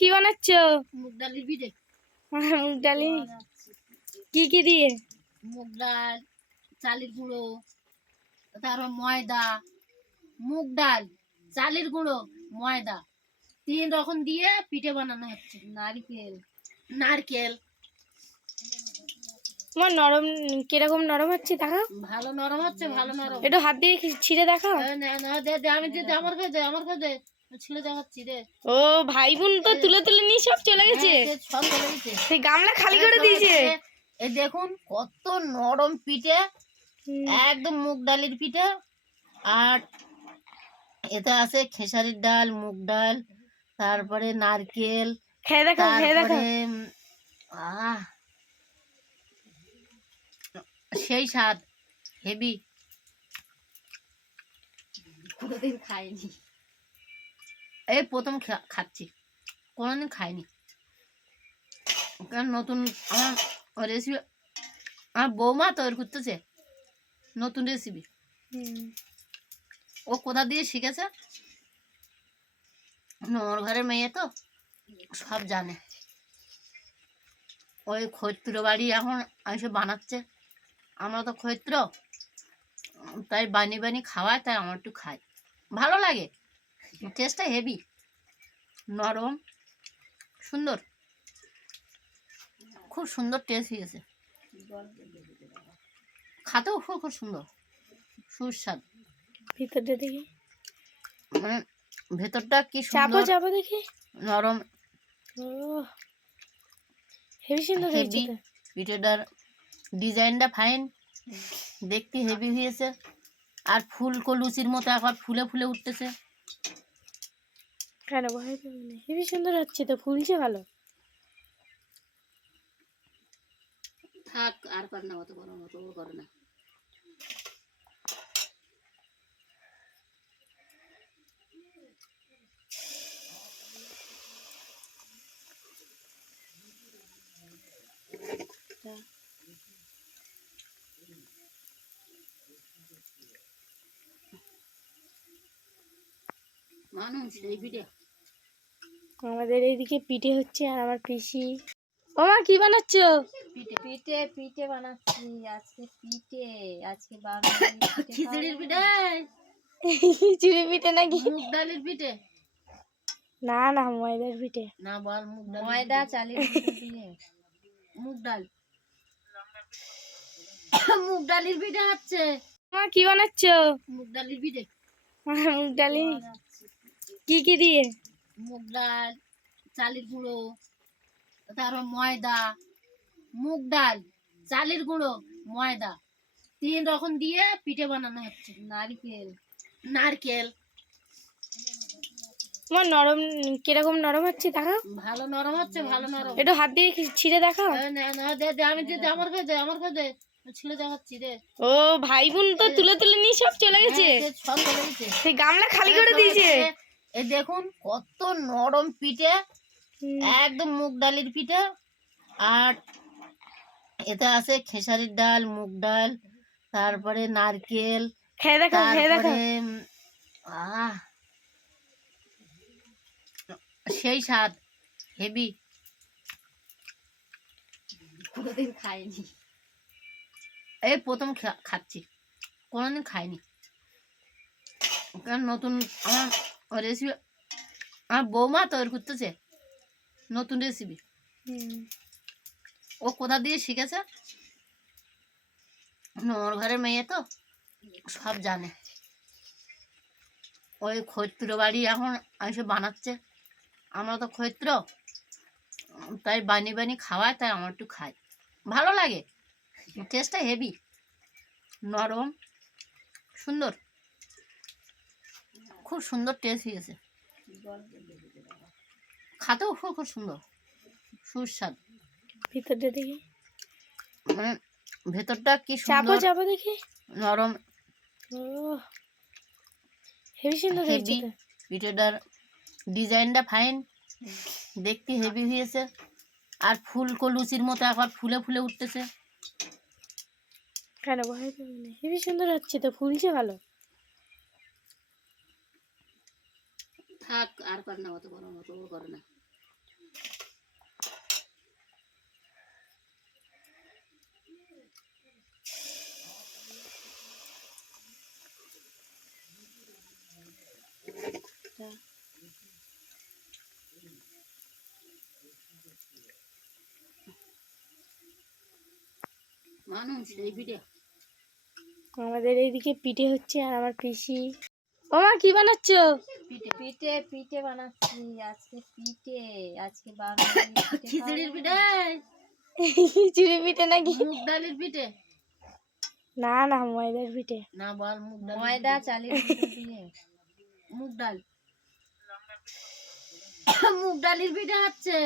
কি বানাচ্ছ? মুগ ডালের পিঠে। মুগ ডালি কি কি দিয়ে? মুগ ডাল, চালের গুঁড়ো, তারপর ময়দা, মুগ ডাল, চালের গুঁড়ো, ময়দা 3 রকম দিয়ে পিঠে বানানো হচ্ছে। নারকেল নারকেল তোমার নরম কিরকম নরম হচ্ছে দেখাও। ভালো নরম হচ্ছে, ভালো নরম। একটু হাত দিয়ে ছিঁড়ে দেখাও। আমি দিদি আমার কাছে আমার কাছে ছিঁড়ে দেখাচ্ছি রে। ও ভাই বোন তো তুলে তুলে নিয়ে সব চলে গেছে। সব চলে গেছে, সেই গামলা খালি করে দিয়েছে। এই দেখুন কত নরম পিঠে, একদম মুগ ডালের পিঠে। আর এতে আছে খেসারির ডাল, মুগ ডাল, তারপরে নারকেল, খেয়ে দেখো, খেয়ে দেখো। তারপরে আহ সেই স্বাদ, হেভি। কোনোদিন খাইনি, এই প্রথম খাচ্ছি, কোনোদিন খাইনি। কারণ নতুন আমার রেসিপি, আমার বৌমা তৈরি করতেছে নতুন রেসিপি। ও কোথা দিয়ে শিখেছে? ওর ঘরের মেয়ে তো সব জানে। ওই খৈত্র বাড়ি এখন এসে বানাচ্ছে। আমরা তো খৈত্র, তাই বানিয়ে বানিয়ে খাওয়ায়, তাই আমার একটু খাই, ভালো লাগে। টেস্টটা হেভি, নরম, সুন্দর, খুব সুন্দর টেস্ট হয়েছে। খাতেও খুব খুব সুন্দর, সুস্বাদু। ভিতরটা দেখি, মানে ভেতরটা কি চাপো সুন্দর, চাপো দেখি, নরম, ও হেভি সুন্দর হয়েছে হেভি। তো। পিঠেটার ডিজাইনটা ফাইন, দেখতে হেভি হয়েছে। আর ফুলকো লুচির মতো একবার ফুলে ফুলে উঠতেছে। কেন ভয় পাবে না? হেভি সুন্দর হচ্ছে তো, ফুলছে ভালো। থাক, আর কর না, অত করো না, তো করো না। মানুষ এই পিঠে, আমাদের এইদিকে পিঠে হচ্ছে, আর আমার পিসি। ও মা কি বানাচ্ছ? পিঠে পিঠে বানাচ্ছি আজকে। পিঠে আজকে খিচুড়ির পিঠে, চিড়ি পিঠে নাকি? মুগ ডালের পিঠে। না না, ময়দার পিঠে। না বল, মুগ ডাল, ময়দা চালের গুঁড়ো দিয়ে মুগ ডাল, মুগ ডালের পিঠে হচ্ছে। মা কি বানাচ্ছ? মুগ ডালের পিঠে। মুগ ডালি কি কি দিয়ে? মুগ ডাল, চালের গুঁড়ো, তারপর ময়দা, মুগ ডাল, চালের গুঁড়ো, ময়দা 3 রকম দিয়ে পিঠে বানানো হচ্ছে। নারকেল নারকেল তোমার নরম কিরকম নরম হচ্ছে দেখাও। ভালো নরম হচ্ছে, ভালো নরম। একটু হাত দিয়ে ছিঁড়ে দেখাও। আমি দিদি আমার কাছে আমার কাছে ছিঁড়ে দেখাচ্ছি রে। ও ভাই বোন তো তুলে তুলে নিয়ে সব চলে গেছে। সব চলে গেছে, সেই গামলা খালি করে দিয়েছে। এই দেখুন কত নরম পিঠে, একদম মুগ ডালের পিঠে। আর এতে আছে খেসারির ডাল, মুগ ডাল, তারপরে নারকেল, খেয়ে দেখো, খেয়ে দেখো। তারপরে আহ সেই স্বাদ, হেভি। কোনোদিন খাইনি, এই প্রথম খাচ্ছি, কোনোদিন খাইনি। কারণ নতুন আমার রেসিপি, আমার বৌমা তৈরি করতেছে নতুন রেসিপি। ও কোথা দিয়ে শিখেছে? ওর ঘরের মেয়ে তো সব জানে। ওই খৈত্র বাড়ি এখন এসে বানাচ্ছে। আমরা তো খৈত্র, তাই বানিয়ে বানিয়ে খাওয়ায়, তাই আমার একটু খাই, ভালো লাগে। টেস্টটা হেভি, নরম, সুন্দর, খুব সুন্দর টেস্ট হয়েছে। খাতেও খুব খুব সুন্দর, সুস্বাদু। ভিতরটা দেখি, মানে ভেতরটা কি চাপো সুন্দর, চাপো দেখি, নরম, ও হেভি সুন্দর হয়েছে হেভি। তো। পিঠেটার ডিজাইনটা ফাইন, দেখতে হেভি হয়েছে। আর ফুলকো লুচির মতো একবার ফুলে ফুলে উঠতেছে। কেন ভয় পাবে না? হেভি সুন্দর হচ্ছে তো, ফুলছে ভালো। থাক, আর কর না, অত করো না, তো করো না। বানুন সেই পিঠে। আমাদের এইদিকে পিঠে হচ্ছে আর আমার পিসি। ও মা কি বানাচ্ছ? পিঠে পিঠে পিঠে বানাচ্ছি আজকে পিঠে। আজকে 12 পিঠে খিচুড়ির পিঠে, খিচুড়ি পিঠে নাকি? মুগ ডালের পিঠে। না না, ময়দার পিঠে। না বল মুগ ডাল, ময়দা চালের গুঁড়ো দিয়ে। মুগ ডাল মুগ ডালের পিঠে হচ্ছে।